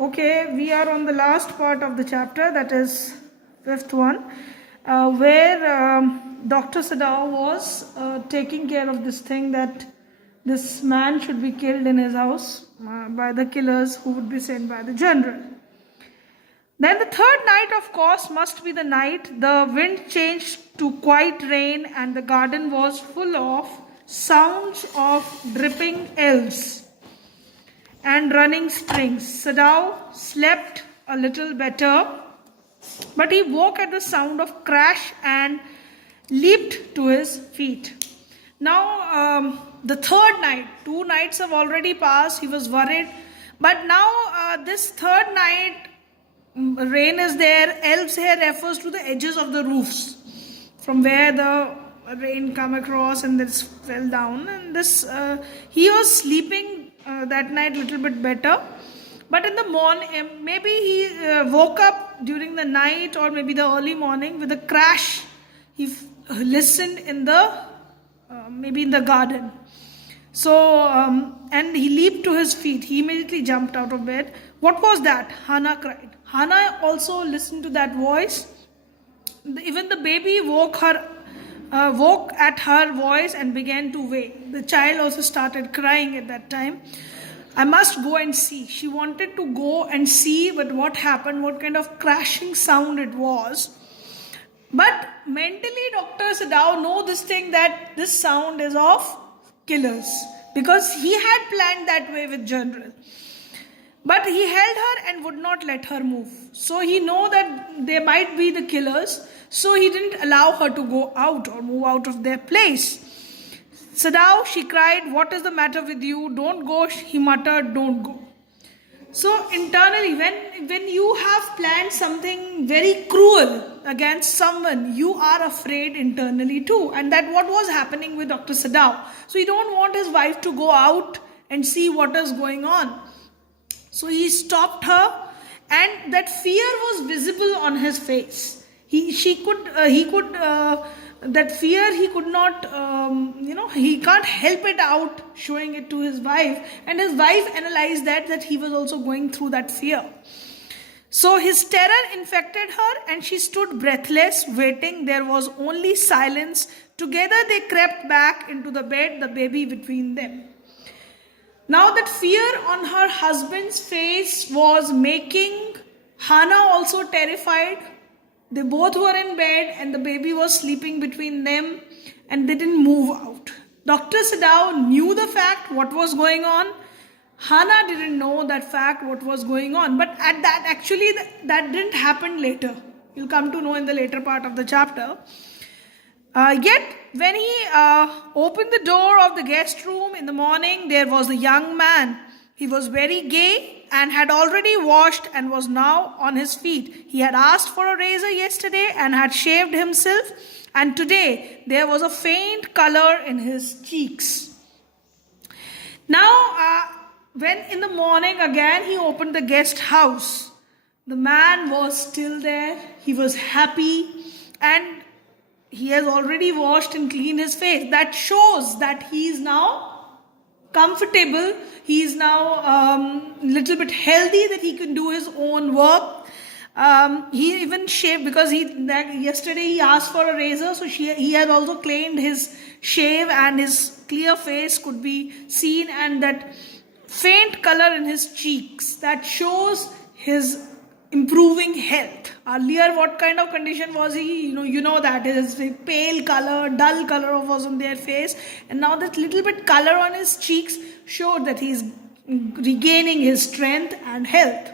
Okay, we are on the last part of the chapter, that is fifth one, where Dr. Sadao was taking care of this thing that this man should be killed in his house by the killers who would be sent by the general. Then the third night, of course, must be the night. The wind changed to quiet rain, and the garden was full of sounds of dripping elves and running springs. Sadao slept a little better, but he woke at the sound of crash and leaped to his feet. Now, the third night, 2 nights have already passed, he was worried, but now this third night, rain is there. Elves here refers to the edges of the roofs, from where the rain come across and this fell down. And this he was sleeping that night a little bit better, but in the morning, maybe he woke up during the night or maybe the early morning with a crash. He listened in the maybe in the garden. So and he leaped to his feet. He immediately jumped out of bed. What was that? Hannah cried. Hannah also listened to that voice. Even the baby woke at her voice and began to wake. The child also started crying at that time. I must go and see. She wanted to go and see, but what happened, what kind of crashing sound it was. But mentally, Dr. Sadao know this thing, that this sound is of killers, because he had planned that way with General. But he held her and would not let her move. So he know that they might be the killers. So he didn't allow her to go out or move out of their place. Sadao, she cried, what is the matter with you? Don't go, he muttered, don't go. So internally, when you have planned something very cruel against someone, you are afraid internally too. And that what was happening with Dr. Sadao. So he don't want his wife to go out and see what is going on. So he stopped her, and that fear was visible on his face. That fear he could not, he can't help it out showing it to his wife. And his wife analyzed that he was also going through that fear. So his terror infected her, and she stood breathless, waiting. There was only silence. Together they crept back into the bed, the baby between them. Now that fear on her husband's face was making Hannah also terrified. They both were in bed and the baby was sleeping between them, and they didn't move out. Dr. Sadao knew the fact, what was going on. Hannah didn't know that fact, what was going on. But at that, actually, that didn't happen later. You'll come to know in the later part of the chapter. Yet, when he opened the door of the guest room in the morning, there was a young man. He was very gay and had already washed and was now on his feet. He had asked for a razor yesterday and had shaved himself, and today there was a faint color in his cheeks. Now, when in the morning again he opened the guest house, the man was still there. He was happy, and he has already washed and cleaned his face. That shows that he is now comfortable. He is now little bit healthy, that he can do his own work. He even shaved, because yesterday he asked for a razor. So he has also cleaned his shave, and his clear face could be seen, and that faint color in his cheeks, that shows his improving health. Earlier, what kind of condition was he? You know that his pale color, dull color was on their face, and now that little bit color on his cheeks showed that he is regaining his strength and health.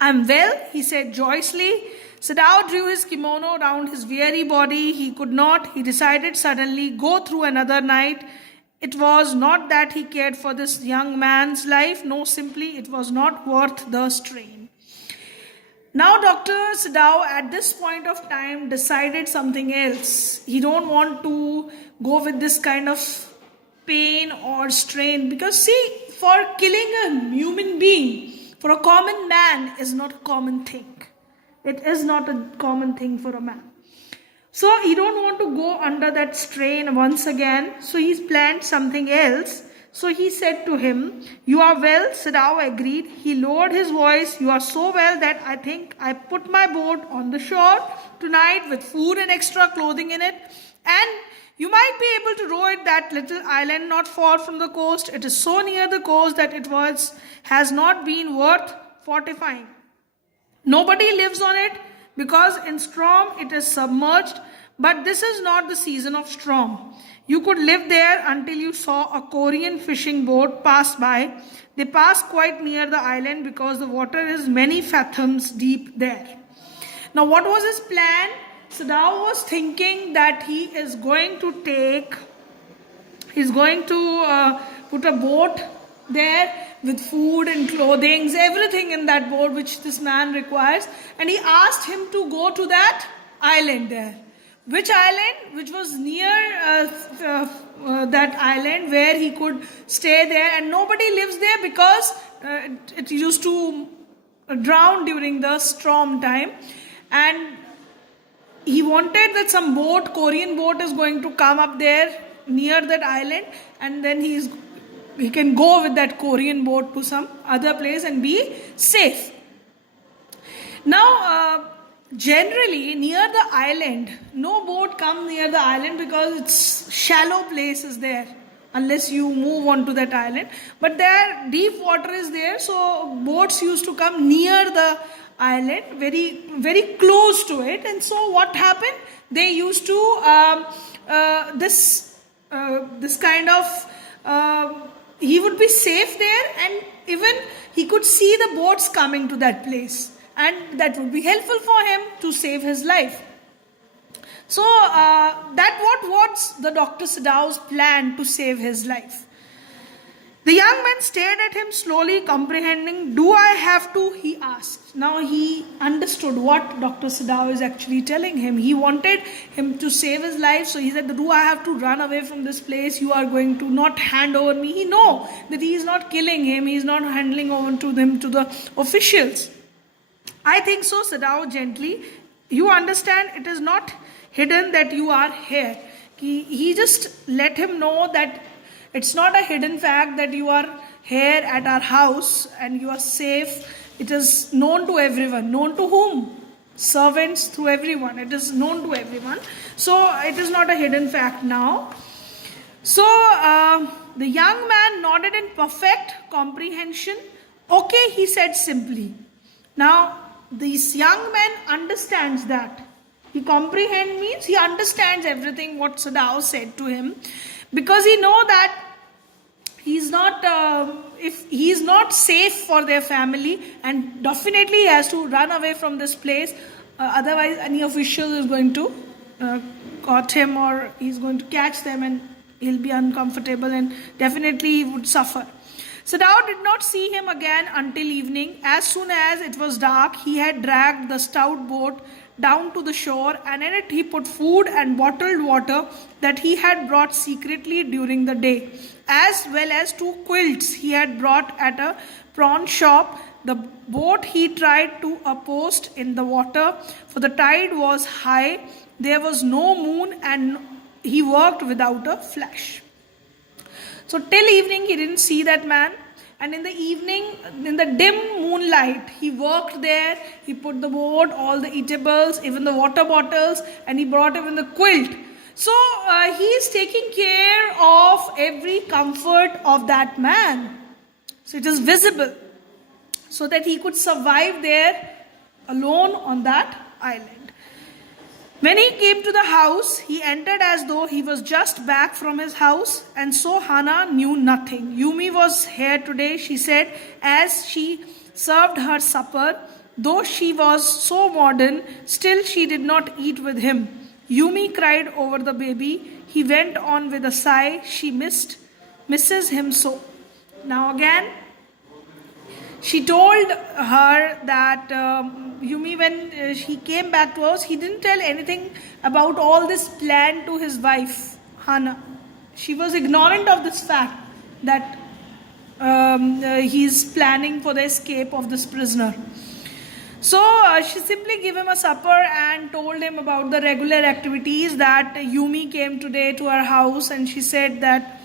I'm well, he said joyously. Sadao drew his kimono around his weary body. He could not, he decided suddenly, go through another night. It was not that he cared for this young man's life. No, simply it was not worth the strain. Now Dr. Sadao at this point of time decided something else. He don't want to go with this kind of pain or strain, because see, for killing a human being, for a common man, is not a common thing. It is not a common thing for a man. So he don't want to go under that strain once again. So he's planned something else. So he said to him, "You are well." Sadao agreed. He lowered his voice, "You are so well that I think I put my boat on the shore tonight with food and extra clothing in it. And you might be able to row it that little island not far from the coast. It is so near the coast that has not been worth fortifying. Nobody lives on it because in storm it is submerged, but this is not the season of storm. You could live there until you saw a Korean fishing boat pass by. They pass quite near the island because the water is many fathoms deep there." Now, what was his plan? Sadao was thinking that he's going to put a boat there with food and clothing, everything in that boat which this man requires, and he asked him to go to that island there. Which island? Which was near that island where he could stay there, and nobody lives there because it used to drown during the storm time, and he wanted that some Korean boat is going to come up there near that island, and then he can go with that Korean boat to some other place and be safe. Now, generally near the island, no boat come near the island because it's shallow places there, unless you move on to that island. But there deep water is there, so boats used to come near the island, very very close to it. And so what happened, they used to this kind of he would be safe there, and even he could see the boats coming to that place, and that would be helpful for him to save his life. So that was the Dr. Sadao's plan to save his life. The young man stared at him slowly, comprehending. "Do I have to?" he asked. Now he understood what Dr. Sadao is actually telling him. He wanted him to save his life, so he said, "Do I have to run away from this place? You are going to not hand over me." He know that he is not killing him. He is not handing over to the officials. "I think so," Sadao gently. "You understand, it is not hidden that you are here." He just let him know that it's not a hidden fact that you are here at our house and you are safe. It is known to everyone. Known to whom? Servants, through everyone. It is known to everyone. So it is not a hidden fact now. So the young man nodded in perfect comprehension. "Okay," he said simply. Now this young man understands that. He comprehend means he understands everything what Sadao said to him, because he know that he's not if he is not safe for their family, and definitely he has to run away from this place, otherwise any official is going to caught him, or he's going to catch them, and he'll be uncomfortable and definitely he would suffer. Sadao did not see him again until evening. As soon as it was dark, he had dragged the stout boat down to the shore, and in it he put food and bottled water that he had brought secretly during the day, as well as 2 quilts he had brought at a prawn shop. The boat he tried to a post in the water, for the tide was high, there was no moon, and he worked without a flash. So till evening he didn't see that man, and in the evening, in the dim moonlight, he worked there. He put the boat, all the eatables, even the water bottles, and he brought even the quilt. So he is taking care of every comfort of that man. So it is visible, so that he could survive there alone on that island. When he came to the house, he entered as though he was just back from his house, and so Hana knew nothing. "Yumi was here today," she said as she served her supper. Though she was so modern, still she did not eat with him. Yumi cried over the baby. He went on with a sigh. She misses him so. Now again, she told her that Yumi, when he came back to us, he didn't tell anything about all this plan to his wife, Hana. She was ignorant of this fact that he's planning for the escape of this prisoner. So she simply gave him a supper and told him about the regular activities, that Yumi came today to her house, and she said that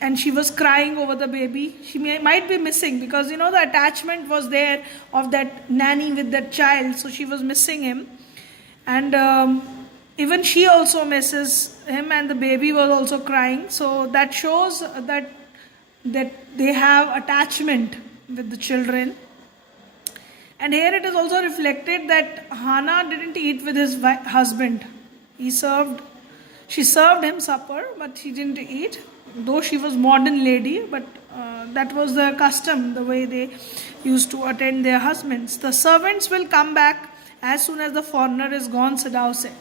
and she was crying over the baby. She might be missing, because the attachment was there of that nanny with that child, so she was missing him. And even she also misses him, and the baby was also crying. So that shows that they have attachment with the children. And here it is also reflected that Hannah didn't eat with his husband. She served him supper, but she didn't eat, though she was modern lady, but that was the custom, the way they used to attend their husbands. The servants will come back as soon as the foreigner is gone, Sadao said.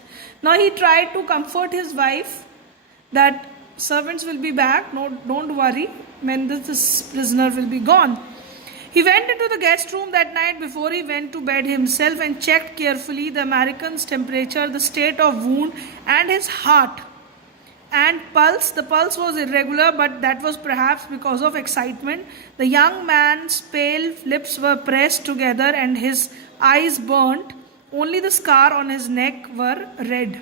Now he tried to comfort his wife that servants will be back, no, don't worry, when this prisoner will be gone. He went into the guest room that night before he went to bed himself and checked carefully the American's temperature, the state of wound, and his heart and pulse. The pulse was irregular, but that was perhaps because of excitement. The young man's pale lips were pressed together and his eyes burnt. Only the scar on his neck were red.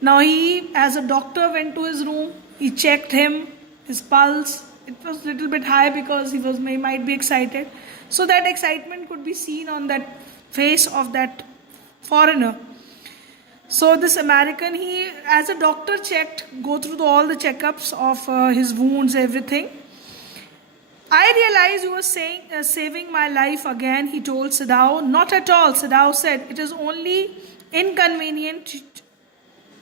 Now he, as a doctor, went to his room. He checked him, his pulse. It was a little bit high because he might be excited. So that excitement could be seen on that face of that foreigner. So this American, he, as a doctor, go through all the checkups of his wounds, everything. I realize you were saving my life again, he told Sadao. Not at all, Sadao said. It is only inconvenient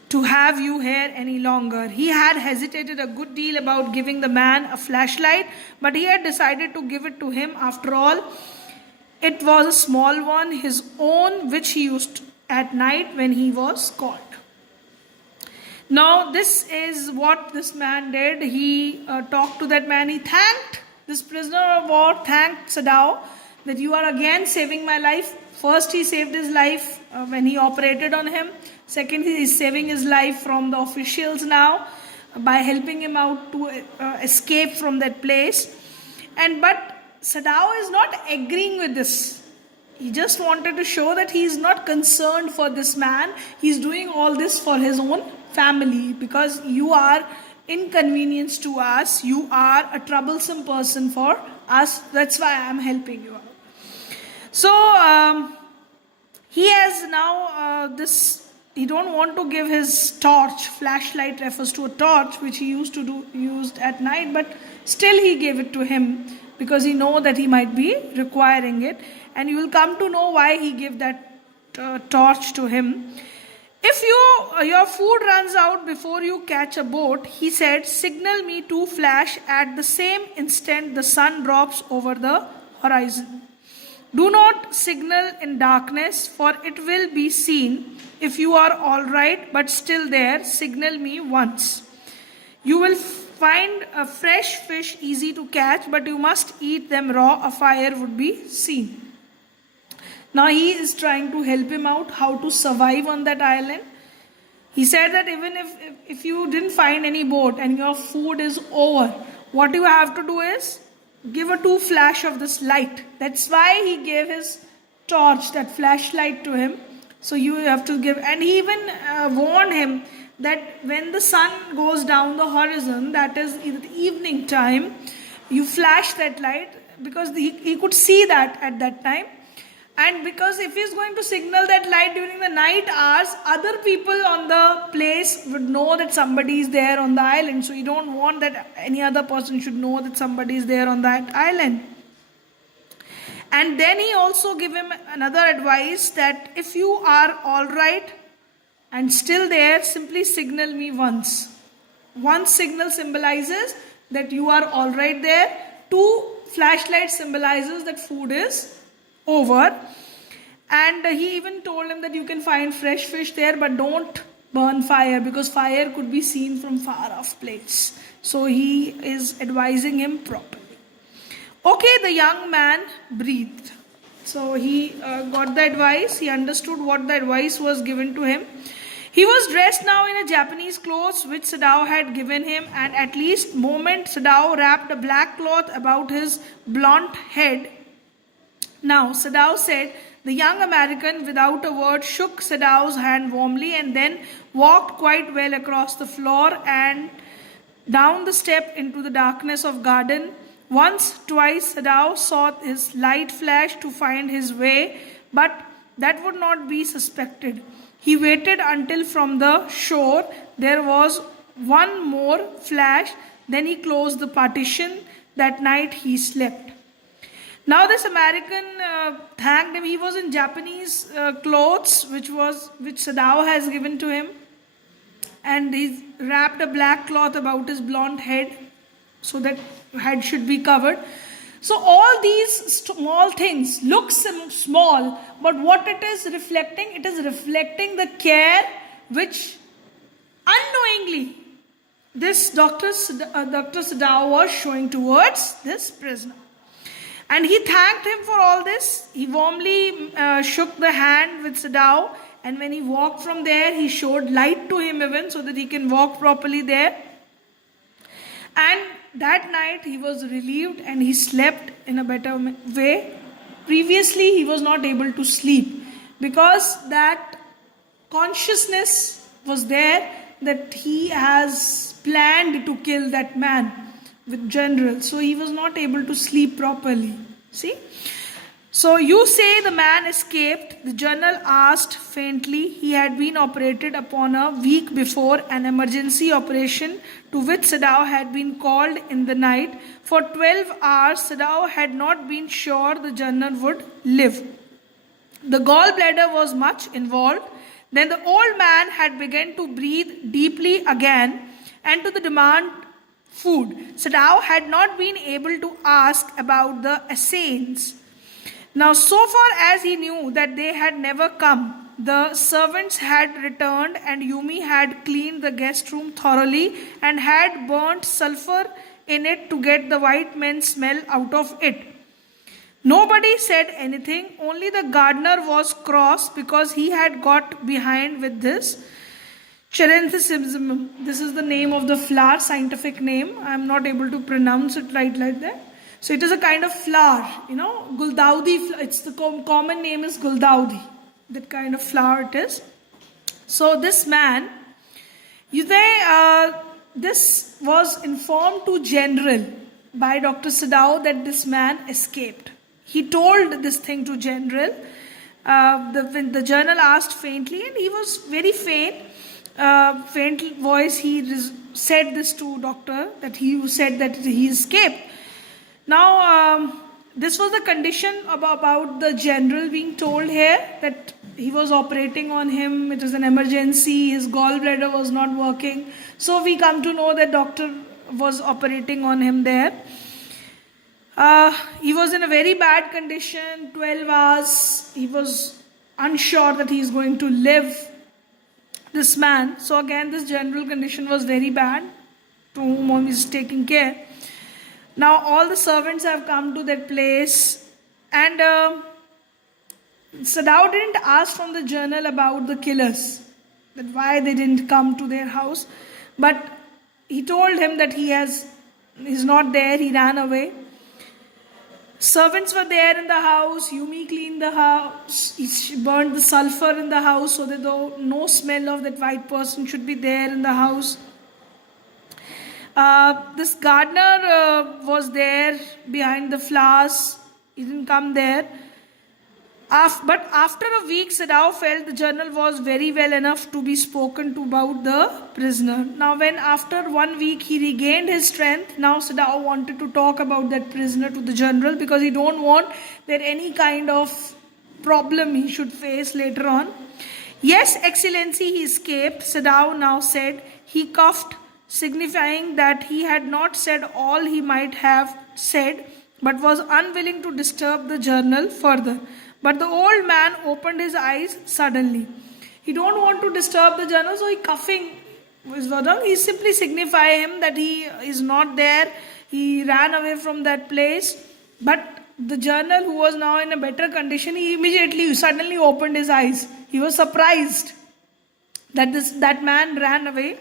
to have you here any longer. He had hesitated a good deal about giving the man a flashlight, but he had decided to give it to him. After all, it was a small one, his own, which he used at night when he was called. Now this is what this man did. He talked to that man. He thanked this prisoner of war, thanked Sadao that you are again saving my life. First he saved his life when he operated on him. Second, he is saving his life from the officials now by helping him out to escape from that place. But Sadao is not agreeing with this. He just wanted to show that he is not concerned for this man. He is doing all this for his own family, because you are inconvenience to us. You are a troublesome person for us. That's why I am helping you out. So he has now he don't want to give his torch. Flashlight refers to a torch which he used at night, but still he gave it to him because he know that he might be requiring it, and you will come to know why he gave that torch to him. If your food runs out before you catch a boat, he said, signal me to flash. At the same instant the sun drops over the horizon. Do not signal in darkness, for it will be seen. If you are all right but still there, signal me once. You will find a fresh fish easy to catch, but you must eat them raw. A fire would be seen. Now he is trying to help him out how to survive on that island. He said that even if you didn't find any boat and your food is over, what you have to do is give a 2 flash of this light. That's why he gave his torch, that flashlight, to him. So you have to give, and he even warned him that when the sun goes down the horizon, that is in the evening time, you flash that light, because he could see that at that time. And because if he's going to signal that light during the night hours, other people on the place would know that somebody is there on the island. So you don't want that any other person should know that somebody is there on that island. And then he also gave him another advice that if you are all right and still there, simply signal me once. One signal symbolizes that you are all right there. 2 flashlights symbolizes that food is over. And he even told him that you can find fresh fish there, but don't burn fire, because fire could be seen from far off place. So he is advising him properly. Okay, the young man breathed. So he got the advice. He understood what the advice was given to him. He was dressed now in a Japanese clothes which Sadao had given him, and at least moment Sadao wrapped a black cloth about his blunt head. Now Sadao said, the young American without a word shook Sadao's hand warmly and then walked quite well across the floor and down the step into the darkness of garden. Once, twice, Sadao sought his light flash to find his way, but that would not be suspected. He waited until from the shore there was one more flash, then he closed the partition. That night he slept. Now this American thanked him. He was in Japanese clothes, which Sadao has given to him, and he wrapped a black cloth about his blonde head, so that head should be covered. So all these small things look small, but what it is reflecting the care which unknowingly this Dr. Sadao was showing towards this prisoner. And he thanked him for all this. He warmly shook the hand with Sadao, and when he walked from there, he showed light to him even so that he can walk properly there. And that night he was relieved and he slept in a better way. Previously he was not able to sleep because that consciousness was there that he has planned to kill that man with general. So he was not able to sleep properly. See? So you say the man escaped, the general asked faintly. He had been operated upon a week before, an emergency operation to which Sadao had been called in the night. For 12 hours, Sadao had not been sure the general would live. The gallbladder was much involved. Then the old man had begun to breathe deeply again and to demand food. Sadao had not been able to ask about the assassins. Now, so far as he knew that they had never come, the servants had returned and Yumi had cleaned the guest room thoroughly and had burnt sulfur in it to get the white men's smell out of it. Nobody said anything, only the gardener was cross because he had got behind with this Cheranthisimum. This is the name of the flower, scientific name. I am not able to pronounce it right like that. So it is a kind of flower, Guldaudi. It's the common name is Guldaudi. That kind of flower it is. So this man, this was informed to general by Dr. Sadao that this man escaped. He told this thing to general. When the journal asked faintly, and he was very faint voice, he said this to doctor, that he said that he escaped. Now, this was the condition about the general being told here, that he was operating on him. It was an emergency. His gallbladder was not working. So we come to know that doctor was operating on him there. He was in a very bad condition, 12 hours. He was unsure that he is going to live, this man. So again, this general condition was very bad, to whom he is taking care. Now all the servants have come to that place, and Sadao didn't ask from the journal about the killers, that why they didn't come to their house, but he told him that he's not there, he ran away. Servants were there in the house, Yumi cleaned the house, he burned the sulfur in the house so that no smell of that white person should be there in the house. This gardener was there behind the flowers. He didn't come there. But after a week, Sadao felt the journal was very well enough to be spoken to about the prisoner. Now when after 1 week he regained his strength, now Sadao wanted to talk about that prisoner to the general, because he don't want there any kind of problem he should face later on. Yes, Excellency, he escaped, Sadao now said. He coughed, signifying that he had not said all he might have said, but was unwilling to disturb the journal further. But the old man opened his eyes suddenly. He don't want to disturb the journal, so he coughing. He simply signify him that he is not there. He ran away from that place. But the journal, who was now in a better condition, he suddenly opened his eyes. He was surprised that man ran away.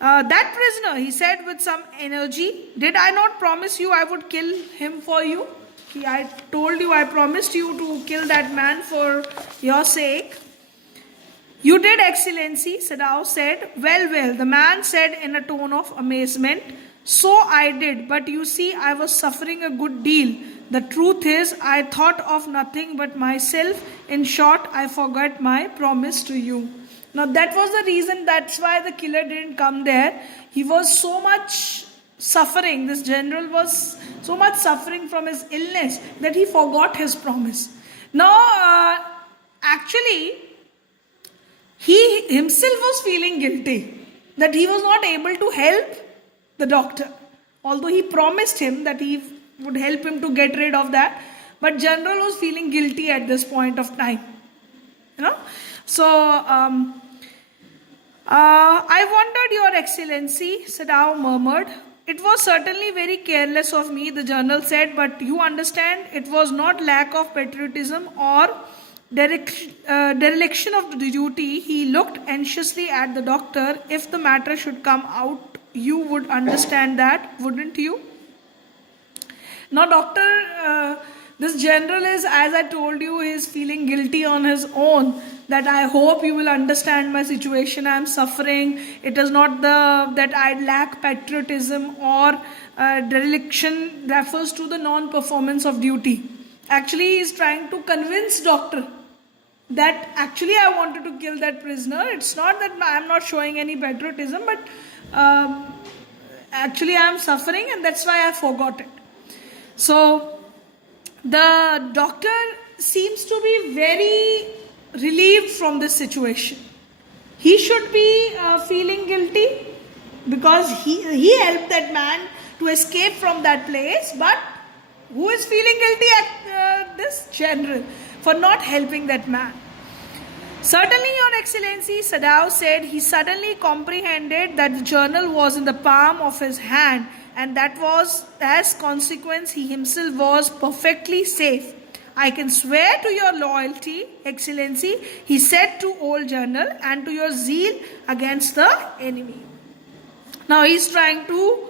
That prisoner, he said with some energy, did I not promise you I would kill him for you? I told you, I promised you to kill that man for your sake. You did, Excellency, Sadao said. Well, well, the man said in a tone of amazement. So I did, but you see, I was suffering a good deal. The truth is, I thought of nothing but myself. In short, I forgot my promise to you. Now, that was the reason, that's why the killer didn't come there. He was so much suffering, this general was so much suffering from his illness that he forgot his promise. Now, actually, he himself was feeling guilty that he was not able to help the doctor, although he promised him that he would help him to get rid of that, but general was feeling guilty at this point of time, you know. So I wondered, Your Excellency, Sadao murmured. It was certainly very careless of me, the general said, but you understand, it was not lack of patriotism or dereliction of the duty. He looked anxiously at the doctor. If the matter should come out, you would understand that, wouldn't you? Now, doctor, this general is, as I told you, is feeling guilty on his own. That I hope you will understand my situation. I am suffering. It is not that I lack patriotism or dereliction refers to the non-performance of duty. Actually, he is trying to convince doctor that actually I wanted to kill that prisoner. It's not that I am not showing any patriotism, but actually I am suffering and that's why I forgot it. So the doctor seems to be very relieved from this situation. He should be feeling guilty because he helped that man to escape from that place, but who is feeling guilty at this general for not helping that man? Certainly, Your Excellency, Sadao said. He suddenly comprehended that the journal was in the palm of his hand, and that was, as consequence, he himself was perfectly safe. I can swear to your loyalty, Excellency, he said to old general, and to your zeal against the enemy. Now he is trying to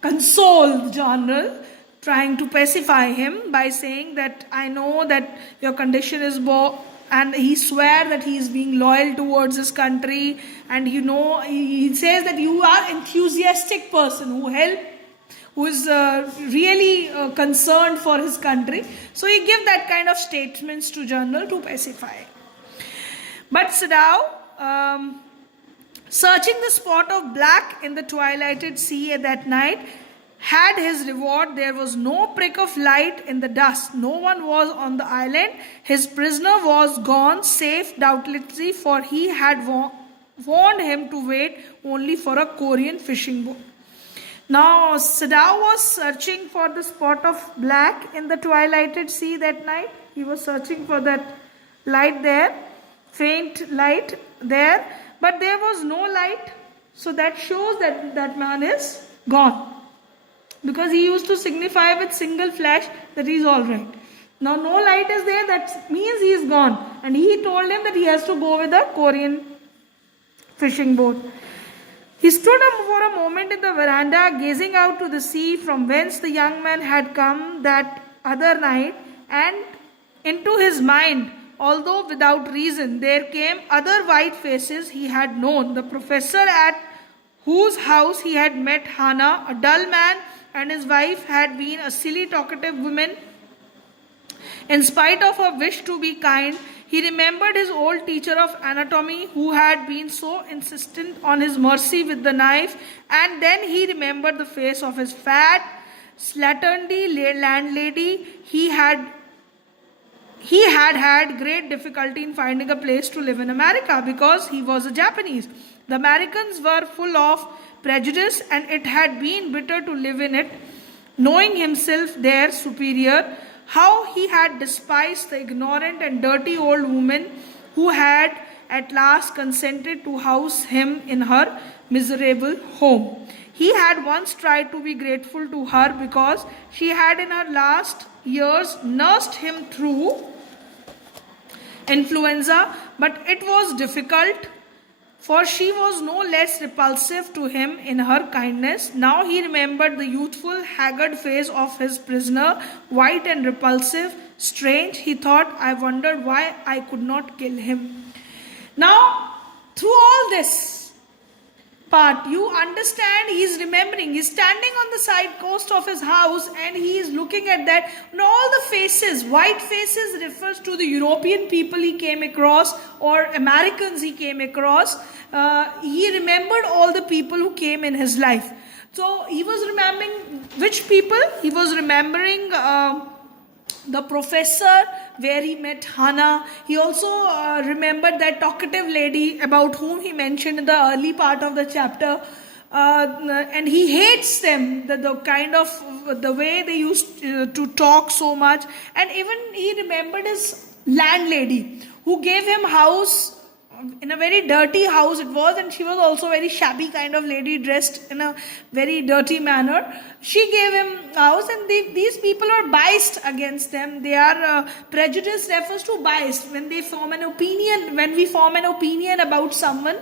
console the general, trying to pacify him by saying that I know that your condition is and he swear that he is being loyal towards his country, and you know, he says that you are enthusiastic person who is really concerned for his country. So he give that kind of statements to general to pacify. But Sadao, searching the spot of black in the twilighted sea that night, had his reward. There was no prick of light in the dust. No one was on the island. His prisoner was gone, safe doubtlessly, for he had warned him to wait only for a Korean fishing boat. Now, Sadao was searching for the spot of black in the twilighted sea that night. He was searching for that light there, faint light there, but there was no light. So that shows that that man is gone. Because he used to signify with single flash that he is alright. Now no light is there, that means he is gone. And he told him that he has to go with a Korean fishing boat. He stood for a moment in the veranda, gazing out to the sea from whence the young man had come that other night, and into his mind, although without reason, there came other white faces he had known. The professor at whose house he had met Hannah, a dull man, and his wife had been a silly talkative woman. In spite of her wish to be kind, he remembered his old teacher of anatomy who had been so insistent on his mercy with the knife, and then he remembered the face of his fat, slatternly landlady. He had great difficulty in finding a place to live in America because he was a Japanese. The Americans were full of prejudice, and it had been bitter to live in it, knowing himself their superior. How he had despised the ignorant and dirty old woman who had at last consented to house him in her miserable home. He had once tried to be grateful to her because she had in her last years nursed him through influenza, but it was difficult, for she was no less repulsive to him in her kindness. Now he remembered the youthful, haggard face of his prisoner, white and repulsive. Strange, he thought, I wondered why I could not kill him. Now, through all this part, you understand he is remembering. He's standing on the side coast of his house and he is looking at that. And all the faces, white faces refers to the European people he came across or Americans he came across. He remembered all the people who came in his life. So he was remembering which people? He was remembering the professor where he met Hannah. He also remembered that talkative lady about whom he mentioned in the early part of the chapter. And he hates them, the kind of the way they used to talk so much. And even he remembered his landlady who gave him house in a very dirty house it was, and she was also very shabby kind of lady dressed in a very dirty manner. She gave him house, and these people are biased against them. They are prejudice refers to bias. When they form an opinion, when we form an opinion about someone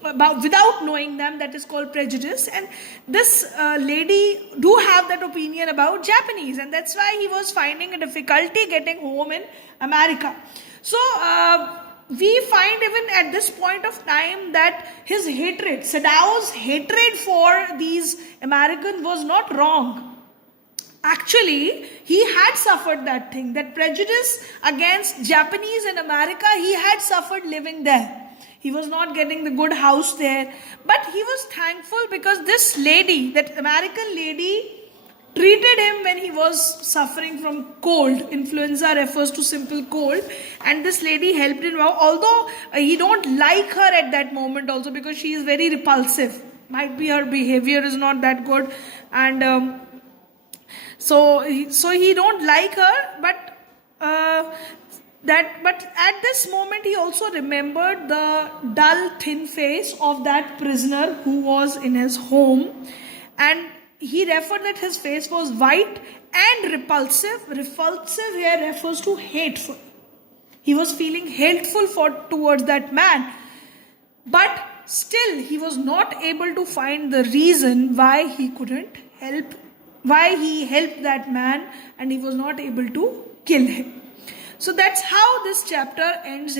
without knowing them, that is called prejudice. And this lady do have that opinion about Japanese, and that's why he was finding a difficulty getting home in America. So we find even at this point of time that his hatred, Sadao's hatred for these Americans was not wrong. Actually, he had suffered that thing, that prejudice against Japanese in America, he had suffered living there. He was not getting the good house there. But he was thankful because this lady, that American lady, treated him when he was suffering from cold. Influenza refers to simple cold. And this lady helped him out. Although he don't like her at that moment also because she is very repulsive. Might be her behavior is not that good. And so he don't like her. But at this moment he also remembered the dull thin face of that prisoner who was in his home, and he referred that his face was white and repulsive. Repulsive here refers to hateful. He was feeling hateful towards that man, but still he was not able to find the reason why he couldn't help, why he helped that man and he was not able to kill him. So that's how this chapter ends.